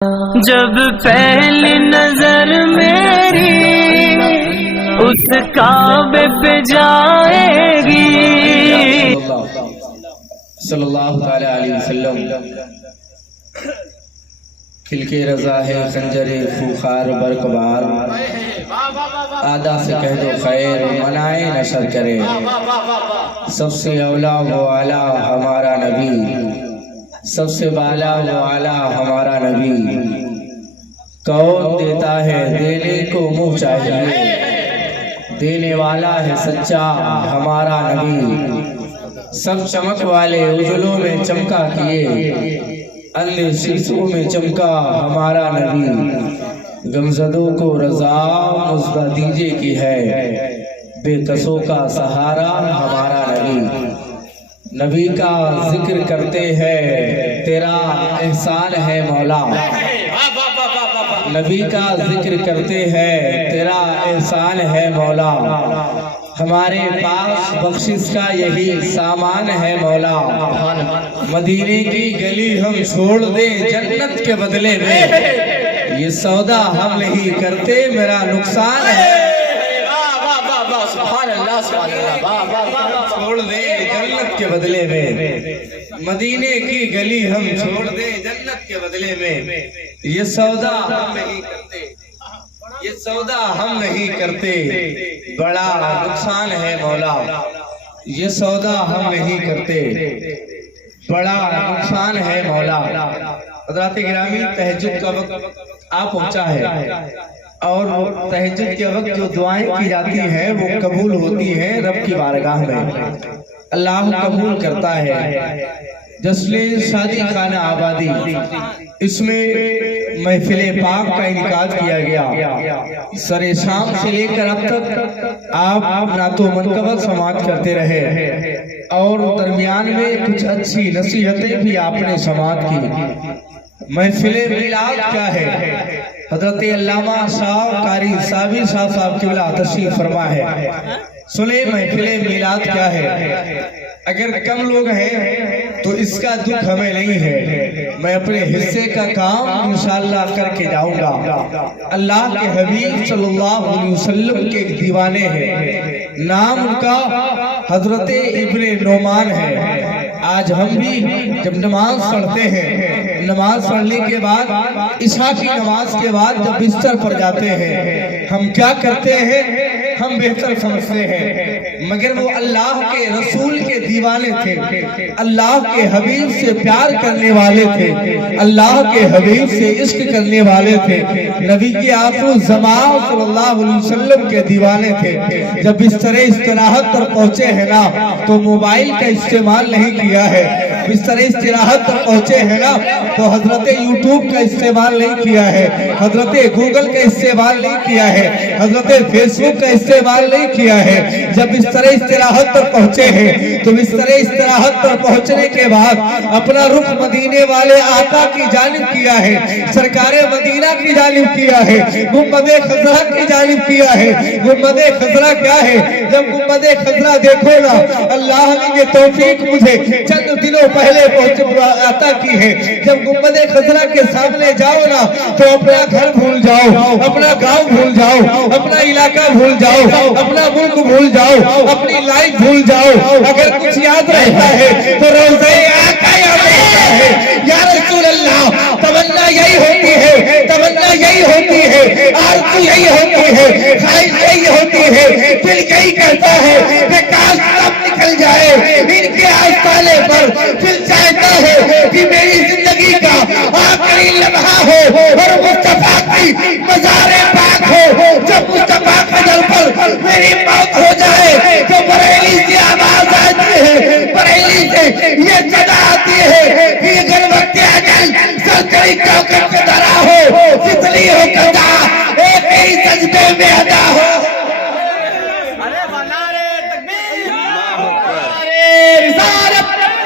جب پہلی نظر میری اس کعبے پہ جائے گی صلی اللہ تعالی علیہ وسلم کھل کے رضا ہے خنجر فوخار برقبار آدھا سے کہہ دو خیر منائے نشر کرے سب سے اولا و اعلیٰ ہمارا نبی سب سے بالا و اعلیٰ ہمارا نبی کون دیتا ہے دینے کو منہ چاہیے دینے والا ہے سچا ہمارا نبی سب چمک والے اجلوں میں چمکا کیے اندھے شیشوں میں چمکا ہمارا نبی غمزدوں کو رضا مژدہ دیجے کی ہے بے کسوں کا سہارا ہمارا نبی نبی کا ذکر کرتے ہیں تیرا احسان ہے مولا نبی کا ذکر کرتے ہیں تیرا احسان ہے مولا ہمارے پاس بخشش کا یہی سامان ہے مولا مدینے کی گلی ہم چھوڑ دیں جنت کے بدلے میں یہ سودا ہم نہیں کرتے میرا نقصان ہے چھوڑ دیں جنت کے بدلے میں مدینے کی گلی ہم چھوڑ دیں جنت کے بدلے میں یہ سودا ہم نہیں کرتے یہ سودا ہم نہیں کرتے بڑا نقصان ہے مولا یہ سودا ہم نہیں کرتے بڑا نقصان ہے مولا حضرات گرامی تہجد کا وقت آ پہنچا ہے اور تہجد کے وقت جو دعائیں کی جاتی ہیں وہ قبول ہوتی ہیں رب کی بارگاہ میں اللہ قبول کرتا ہے جشن شادی خانہ آبادی اس میں محفل پاک کا انعقاد کیا گیا سر شام سے لے کر اب تک آپ نعت و منقبت سماعت کرتے رہے اور درمیان میں کچھ اچھی نصیحتیں بھی آپ نے سماعت کی محفل میلاد کیا ہے حضرت علامہ صاحب قاری صابر صاحب قبلہ تشریف فرما ہے سنیں محفل میلاد کیا ہے اگر کم لوگ ہیں تو اس کا دکھ ہمیں نہیں ہے میں اپنے حصے کا کام انشاءاللہ کر کے جاؤں گا اللہ کے حبیب صلی اللہ علیہ وسلم کے ایک دیوانے ہیں نام ان کا حضرت ابن نعمان ہے آج ہم بھی جب نماز پڑھتے ہیں نماز پڑھنے کے بعد عشاء کی نماز کے بعد جب بستر پر جاتے ہیں ہم کیا کرتے ہیں ہم بہتر سمجھتے ہیں مگر وہ اللہ کے رسول کے دیوانے تھے اللہ کے حبیب سے پیار کرنے والے تھے اللہ کے حبیب سے عشق کرنے والے تھے نبی کے آخر الزمان صلی اللہ علیہ وسلم کے دیوانے تھے جب بستر استراحت پر پہنچے ہیں نا تو موبائل کا استعمال نہیں کیا ہے بستر استراحت پر پہنچے ہیں نا تو حضرت یوٹیوب کا استعمال نہیں کیا ہے حضرت گوگل کا استعمال نہیں کیا ہے حضرت فیس بک کا استعمال نہیں کیا ہے جب بستر استراحت پر پہنچے ہیں تو بستر استراحت پر پہنچنے کے بعد اپنا رخ مدینے والے آقا کی جانب کیا ہے سرکار مدینہ کی جانب کیا ہے گنبد خضرا کی جانب کیا ہے گنبد خضرا کیا ہے جب گنبد خضرا دیکھو نا اللہ نے یہ توفیق مجھے چند دنوں پہلے عطا کی ہے جب گنبد خضرا کے سامنے جاؤ نا تو اپنا گھر بھول جاؤ اپنا گاؤں بھول جاؤ اپنا علاقہ بھول جاؤ اپنا ملک بھول جاؤ اپنی لائف بھول جاؤ اگر کچھ یاد رہتا ہے تو روضہ آقا یاد رہتا ہے یا رسول اللہ تمنا یہی ہوتی ہے تمنا یہی ہوتی ہے آرزو یہی ہوتی ہے خواہش یہی ہوتی ہے دل یہی کرتا ہے کہ کاش سب نکل جائے ان کے آستانے پر دل چاہتا ہے کہ میری زندگی کا آخری لمحہ ہو اور مصطفیٰ کی مزار پاک ہو جب مصطفیٰ قدم پر میری موت ہو جائے تو بریلی سے آواز آتی ہے بریلی سے یہ صدا آتی ہے کہ اگر وقت اجل سرکری چوکٹ پہ دھرا ہو تتلی ہو قضا ایک ہی سجدے میں ادا ہو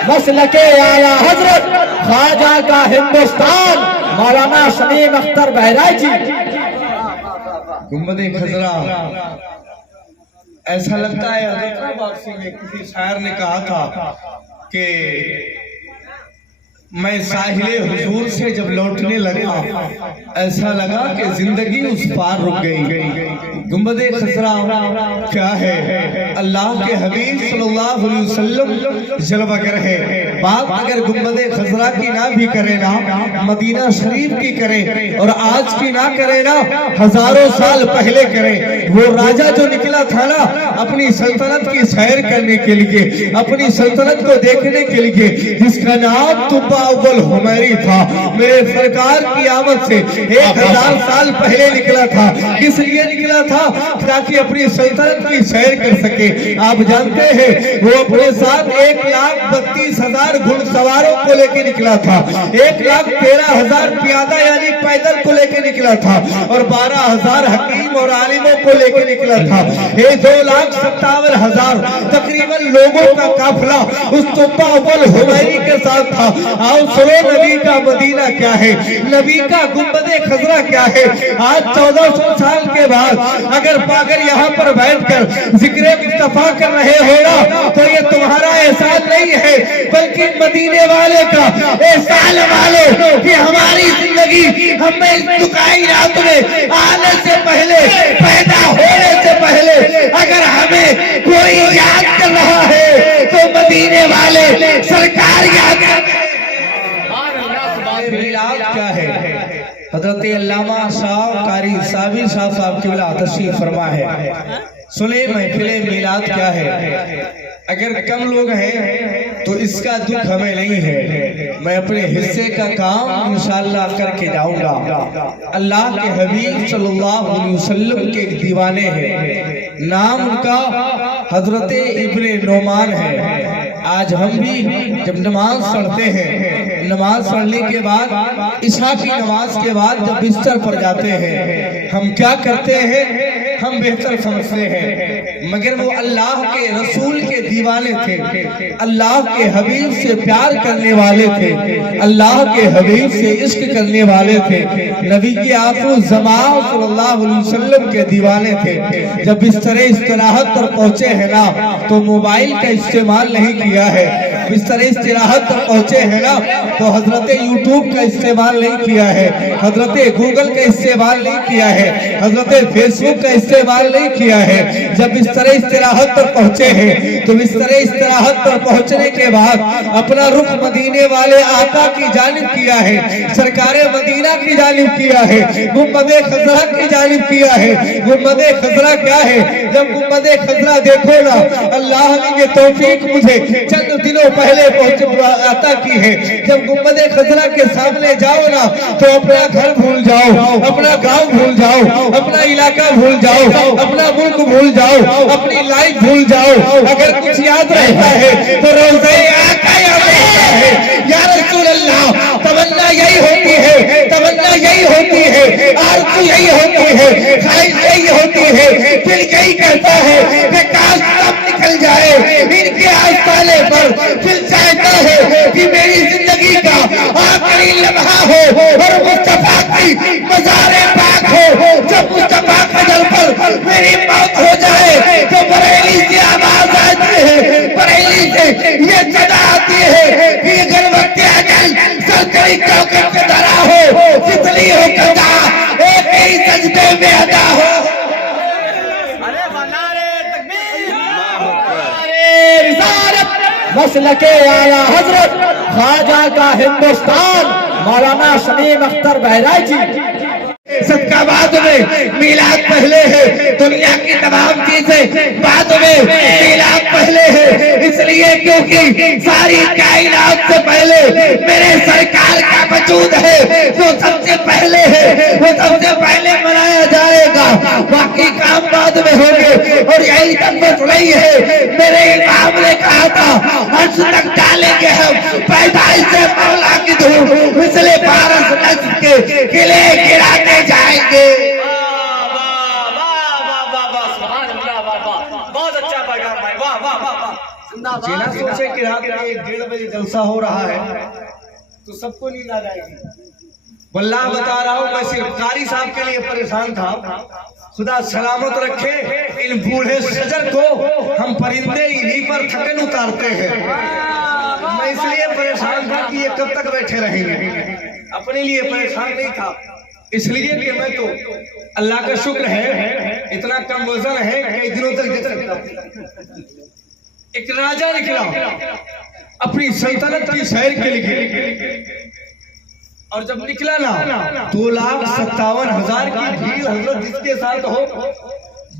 مسلک اعلیٰ حضرت خواجہ کا ہندوستان مولانا شمیم اختر بہرائچ جی گنبد خضرا ایسا لگتا ہے حضرت باسی میں کسی شاعر نے کہا تھا کہ میں साहिले हुजूर से जब लौटने लगा, ऐसा लगा कि जिंदगी उस पार रुक गई। गुंबदे खसरा क्या है? अल्लाह के हबीब सल्लल्लाहु अलैहि वसल्लम जलवागर है। बात अगर गुंबदे खसरा की ना भी करे ना, मदीना शरीफ की करे, और आज की ना करे ना, हजारों साल पहले करे। वो राजा जो निकला था ना अपनी सल्तनत की सैर करने के लिए, अपनी सल्तनत को देखने के लिए, जिसका नाम तुब्बा अव्वल हुमैरी था, मेरे सरकार की आमद से 1000 साल पहले निकला था। किस लिए निकला था? ताकि अपनी सल्तनत की सैर कर सके। आप जानते हैं वो अपने साथ 1,32,000 घुड़सवारों को लेकर निकला था, 1,13,000 प्यादा यानी पैदल को लेकर निकला था, और 12,000 हकीम और आलिमों को लेकर निकला था। ये 2,57,000 तकरीबन लोगों का काफिला उस तुब्बा अव्वल हुमैरी के साथ था। आओ सुनो नबी का मदीना क्या है, नबी का गुंबदे खजरा क्या है। आज 1400 साल के बाद अगर यहाँ पर बैठकर जिक्र मुस्तफा कर रहे हो ना, तो ये तुम्हारा एहसान नहीं है, बल्कि मदीने वाले का एहसान वालों कि हमारी जिंदगी हमें इस दुकाई रात में आने से पहले, पैदा होने से पहले अगर हमें कोई याद कर रहा है तो मदीने वाले सरकार याद कर। क्या है? हजरत अल्लामा साहब कारी साबिर साहब की बिला तशरीफ फरमा है। सुने महफिले मिलाद क्या है? अगर कम लोग हैं तो इसका दुख हमें नहीं है, मैं अपने हिस्से का काम इंशाअल्लाह करके जाऊंगा। अल्लाह के हबीब सल्लल्लाहु अलैहि वसल्लम के दीवाने हैं, नाम उनका हजरत इब्ने नोमान है। आज हम भी जब नमाज पढ़ते हैं, नमाज पढ़ने के बाद इशा की नमाज के बाद जब बिस्तर पर जाते हैं, हम क्या करते हैं? हम बेहतर समझते हैं, मगर वो अल्लाह के रसूल के दीवाने थे, अल्लाह के हबीब से प्यार करने वाले थे, अल्लाह के हबीब से इश्क करने वाले थे, नबी की आखिर ज़मान सल्लल्लाहु अलैहि वसल्लम के दीवाने थे। जब बिस्तर इस्तराहत पर पहुंचे हैं ना, तो मोबाइल का इस्तेमाल नहीं किया है। बिस्तर इस्तराहत पर पहुंचे हैं ना, तो हजरत यूट्यूब का इस्तेमाल नहीं किया है, हजरत गूगल का इस्तेमाल नहीं किया है, हजरत फेसबुक का इस्तेमाल नहीं किया है। जब बिस्तर इस्तराहत पर पहुंचे हैं, तो बिस्तर इस्तराहत पर पहुंचने के बाद अपना रुख मदीने वाले आका की जानिब किया है, सरकारे मदीना की जानिब किया है, गुंबदे खजरा की जानिब किया है। गुंबदे खजरा क्या है? जब गुंबदे खजरा देखो ना, अल्लाह ने ये तौफीक मुझे चंद दिनों पहले अता की है। जब गुंबदे खजरा के सामने जाओ ना, तो अपना घर भूल जाओ, अपना गांव भूल जाओ, अपना इलाका भूल जाओ, अपना मुल्क भूल जाओ, अपनी लाइफ भूल जाओ। अगर कुछ याद रहता है तो रोज़े आका याद रहता है। या रसूल अल्लाह, तमन्ना यही होती है, तमन्ना यही होती है, आरज़ू यही होती है, ख्वाहिश यही होती है, दिल यही कहता है कि काश सब निकल जाए इनके आस्ताने पर। दिल चाहता है कि मेरी जिंदगी का आखिरी लम्हा हो और मुस्तफा की मज़ारे पाक हो। जब मुस्तफा के दर पर मेरी मौत हो जाए तो बरेली से आवाज आती है, बरेली से ये सदा आती है कि अगर वक्त अजल सरकरी चौकट पे धरा हो, जितनी हो कदा एक ही सजदे में अदा हो। मसलके आला हजरत ख्वाजा का हिंदुस्तान मौलाना सलीम अख्तर बहराइच जी। सदका बाद में, मिलाद पहले है, दुनिया की तमाम चीजें बाद में, मिलाद पहले है। इसलिए क्योंकि सारी कायनात से पहले मेरे सरकार का वजूद है, जो सबसे पहले है, वो सबसे पहले मनाया जाएगा, बाकी काम बाद में होंगे। और यही तक नहीं है, मेरे इमाम ने कहा था अर्श तक डालेंगे हम पैदाइश से मौला की धूम, इसलिए 12 नस्ल के किले गिराते जाएंगे। बहुत अच्छा पैगाम भाई, वाह वाह वाह वाह। जिना सोचे कि रात में 1-1:30 बजे जलसा हो रहा है तो सबको नींद आ जाएगी। वल्लाह बता रहा हूँ, मैं सिर्फ कारी साहब के लिए परेशान था। खुदा सलामत रखे इन बूढ़े सजर को, हम परिंदे इन्हीं पर थकन उतारते हैं। मैं इसलिए परेशान था कि ये कब तक बैठे रहेंगे, अपने लिए परेशान नहीं था, इसलिए कि मैं तो अल्लाह का शुक्र है इतना कम वजन है कई दिनों तक देख सकता हूं। एक राजा निकला अपनी सल्तनत की सैर के लिए, और जब निकला ना 2,57,000 की भीड़ हजरत जिसके साथ हो,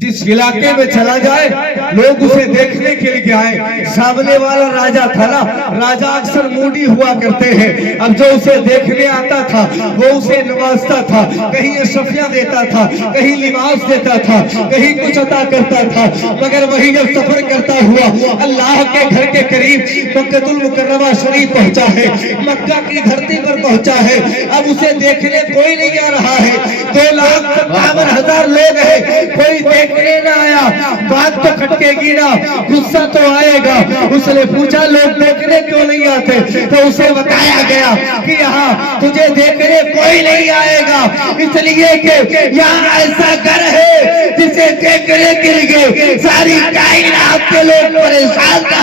जिस इलाके में चला जाए लोग उसे देखने के लिए आए। सामने वाला राजा था ना, राजा अक्सर मूडी हुआ करते हैं, अब जो उसे देखने आता था वो उसे नवाजता था, कहीं अशफिया देता था, कहीं लिबास देता था, कहीं कुछ अता करता था। मगर वही जब सफर करता हुआ अल्लाह के घर के करीब मक्कतुल मुकर्रमा शरीफ पहुंचा है, मक्का की धरती पर पहुंचा है, अब उसे देखने कोई नहीं आ रहा है। 2,57,000 लोग हैं, कोई देखने ना आया, बात तो खटकेगी ना, गुस्सा तो आएगा। उसने पूछा लोग देखने क्यों नहीं आते, तो उसे बताया गया कि यहाँ तुझे देखने कोई नहीं आएगा, इसलिए कि यहाँ ऐसा घर है जिसे देखने के लिए सारी कायनात के लोग परेशान था।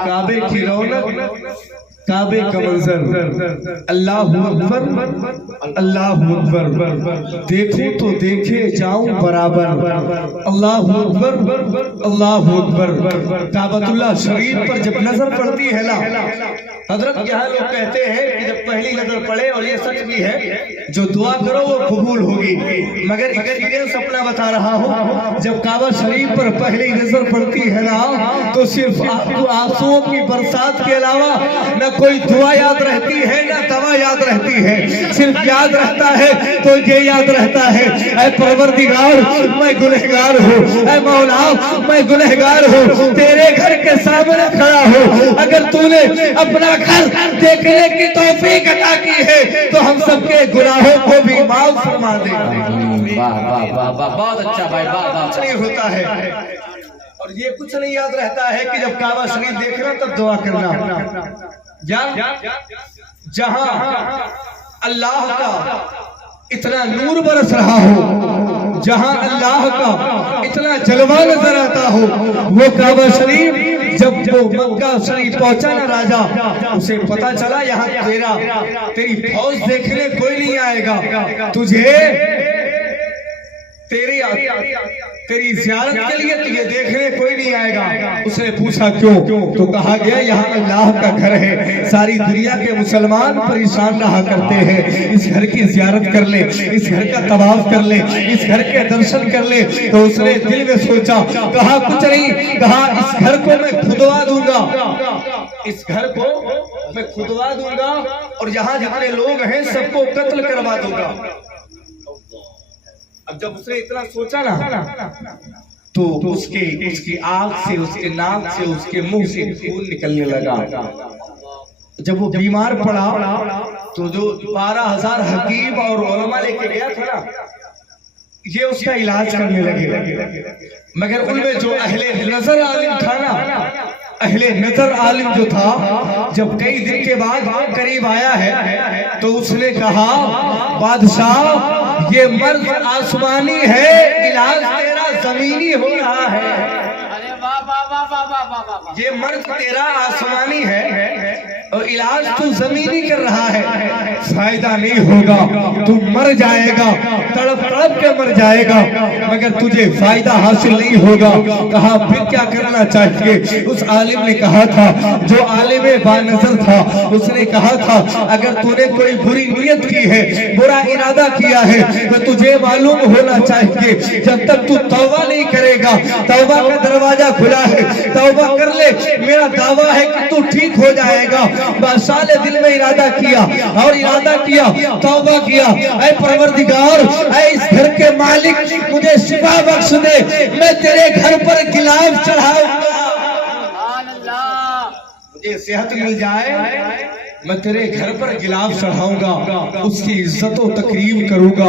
काबे की रौनक, काबे का मंजर, अल्लाहु अकबर, अल्लाहु अकबर, देखो तो देखे जाऊं बराबर, अल्लाहु अकबर, अल्लाहु अकबर। काबतुल्लाह शरीफ पर जब नजर पड़ती है ना हजरत, यहाँ लोग कहते हैं कि जब पहली नजर पड़े, और ये सच भी है, जो दुआ करो वो कबूल होगी, मगर एक्सपीरियंस अपना बता रहा हूँ, जब काबा शरीफ पर पहली नजर पड़ती है ना तो सिर्फ आपको आंसुओं की बरसात के अलावा न कोई दुआ याद रहती है न दवा याद रहती है, सिर्फ याद रहता है तो ये याद रहता है, ऐ परवरदिगार मैं गुनहगार हूँ, ऐ मौला मैं गुनहगार हूँ, तेरे घर के सामने खड़ा हूँ, अगर तूने अपना घर देखने की तौफीक अता की है तो हम सबके गुनाहों को भी माफ फरमा दे। बहुत अच्छा भाई, कुछ नहीं होता है, और ये कुछ नहीं याद रहता है कि जब काबा शरीफ देखना तब दुआ करना। जहां अल्लाह का इतना नूर बरस रहा हो, जहां अल्लाह का इतना जलवा नजर आता हो, वो काबा शरीफ जब वो मक्का शरीफ पहुंचा ना राजा, उसे पता चला यहाँ तेरी फौज देखने कोई नहीं आएगा, तुझे तेरी ज़ियारत के लिए तुझे देखने कोई नहीं आएगा। उसने पूछा क्यों, तो कहा गया यहाँ अल्लाह का घर है, सारी दुनिया के मुसलमान परेशान रहा करते हैं, इस घर की ज़ियारत कर ले, इस घर का तवाफ कर ले, इस घर के दर्शन कर ले। तो उसने दिल में सोचा, कहा कुछ नहीं, कहा इस घर को मैं खुदवा दूंगा, इस घर को मैं खुदवा दूंगा, और यहाँ जितने लोग हैं सबको कत्ल करवा दूंगा। अब जब उसने इतना सोचा ना तो उसकी आंख से, उसके नाक से, उसके मुंह से खून निकलने लगा। जब वो बीमार पड़ा तो जो 12,000 हकीम और उलमा लेके गया था ना, ये उसका इलाज करने लगे, मगर उनमें जो अहले नजर आलिम था ना, अहले नजर आलिम जो था, जब कई दिन के बाद करीब आया है तो उसने कहा, बादशाह ये मर्द आसमानी है, इलाज तेरा जमीनी हो रहा है। अरे वाह वाह वाह वाह वाह वाह वाह, ये मर्द तेरा आसमानी है और इलाज तू जमीनी कर रहा है, फायदा नहीं होगा, तू मर जाएगा, तड़प तड़प के मर जाएगा, मगर तुझे फायदा हासिल नहीं होगा। कहा फिर क्या करना चाहिए? उस आलिम ने कहा था, जो आलिम बानज़र था, उसने कहा था अगर तूने कोई बुरी नियत की है, बुरा इरादा किया है, तो तुझे मालूम होना चाहिए जब तक तू तौबा नहीं करेगा, तौबा का दरवाजा खुला है, तौबा कर ले, मेरा दावा है कि तू ठीक हो जाएगा। बादशाह ने दिल में इरादा किया और इरादा किया, तौबा किया, ऐ परवरदिगार, ऐ इस घर के मालिक, मुझे शिफा बख्श दे, मैं तेरे घर पर गिलाफ चढ़ाऊंगा, मुझे सेहत मिल जाए میں تیرے گھر پر گلاف چڑھاؤں گا، اس کی عزت و تکریم کروں گا۔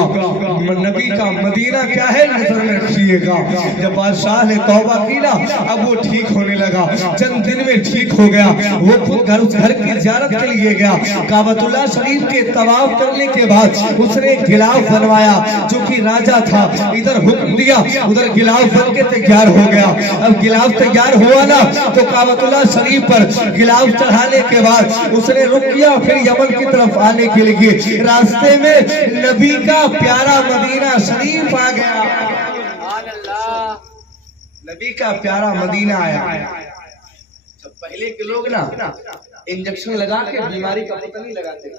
نبی کا مدینہ کیا ہے نظر میں رکھیے گا۔ جب بادشاہ نے توبہ کی نا، اب وہ ٹھیک ہونے لگا، چند دن میں ٹھیک ہو گیا۔ وہ خود اس گھر کی زیارت کے لیے گیا، کعبۃ اللہ شریف کے طواف کرنے کے بعد اس نے گلاف بنوایا، جو کہ راجہ تھا، ادھر حکم دیا، ادھر گلاف بن کے تیار ہو گیا۔ اب گلاف تیار ہوا نا تو کعبۃ اللہ شریف پر گلاف چڑھانے کے بعد اس نے رک کیا، پھر یمن کی طرف آنے کے لیے راستے میں نبی کا پیارا مدینہ شریف آ گیا۔ سبحان اللہ، نبی کا پیارا مدینہ آیا۔ جب پہلے کے لوگ نا انجیکشن لگا کے بیماری کا پتہ نہیں لگاتے،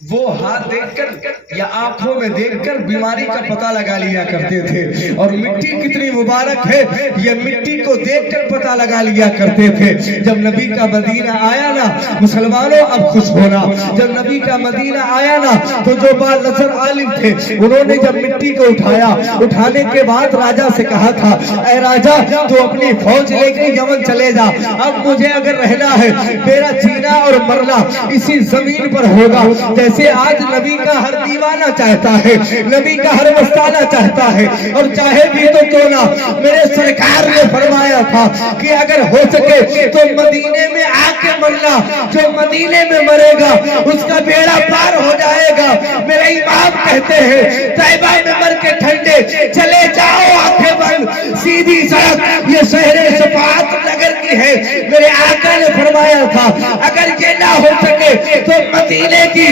وہ ہاتھ دیکھ کر یا آنکھوں میں دیکھ کر بیماری کا پتہ لگا لیا کرتے تھے، اور مٹی کتنی مبارک ہے یہ مٹی کو دیکھ کر پتہ لگا لیا کرتے تھے۔ جب نبی کا مدینہ آیا نا مسلمانوں، اب خوش ہونا، جب نبی کا مدینہ آیا نا تو جو بال نظر عالم تھے انہوں نے جب مٹی کو اٹھایا، اٹھانے کے بعد راجہ سے کہا تھا، اے راجہ تو اپنی فوج لے کے یمن چلے جا، اب مجھے اگر رہنا ہے میرا جینا اور مرنا اسی زمین پر ہوگا، جیسے آج نبی کا ہر دیوانہ چاہتا ہے، نبی کا ہر مستانہ چاہتا ہے، اور چاہے بھی تو کیوں نہ، میرے سرکار نے فرمایا تھا کہ اگر ہو سکے تو مدینے میں آ کے مرنا، جو مدینے میں مرے گا اس کا بیڑا پار ہو جائے گا۔ میرے امام کہتے ہیں طیبہ میں مر کے ٹھنڈے چلے جاؤ آنکھیں بند، سیدھی سڑک یہ شہر شفاعت نگر کی ہے۔ میرے آقا نے فرمایا تھا اگر یہ نہ ہو سکے تو مدینے کی